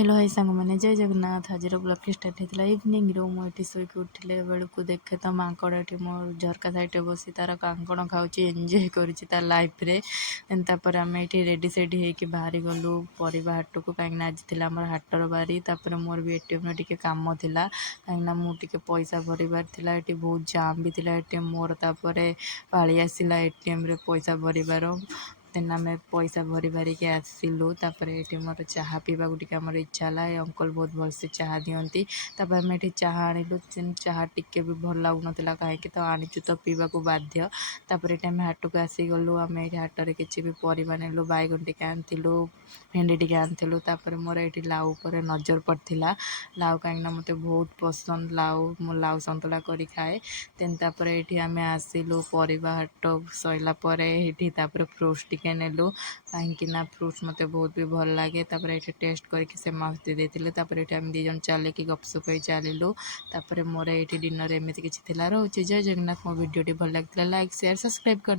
Hello hi सांग मैंने जय जगन्नाथ आज ब्लॉग स्टार्ट होता इवनिंग रू मुझे शोक उठिले बेलू देखे तो माकड़ ये मो झरका सैड्रे बसी तार कांकण खाऊँ एंजय कर लाइफ रे तापर आम ये रेडी सेडी होकर बाहरी गलु परिवा हाट को कहीं आज आम हाटर बारी तापर मोर भी एटीएम टे कम था कहीं मुझे पैसा भरबार था ये बहुत जाम भी था एटीएम मोर तापर पाली आसला एटीएम रे पैसा भरबार देन आम पैसा भरी बारिक आसिलु तापर ये मोर चाह पीवा टे आम इच्छा है अंकल बहुत भलसे चाह दिखती आम ये चाह आणिलु चाह टिके भी भल लगुन कहीं तो आनीचु तो पीवा को बाध्य तापर ये हाट को आसीगलु आम ये हाटर किसी भी परिवा नेलु बैगन टे आनिलु भेंडी टे आनिलु तापर मोर ये लाउ पर नजर पड़ता लाउ कहीं मत बहुत पसंद लाउ मो लाउ सतुला कर खाए देन तापर ये आम आसिलु परिवा हाट सैला फ्रूट्स टिके नेलु कहीं फ्रूट्स मत बहुत भी भल लगे तापर ये टेस्ट करके से मस्ती देते तापर ये आम दी जन चलिकी गपसप चलिलु तापर मोर ये डिनर एमती किसी रोचे जय जगन्नाथ मो भिडियो भल लगे लाइक शेयर सब्सक्राइब कर।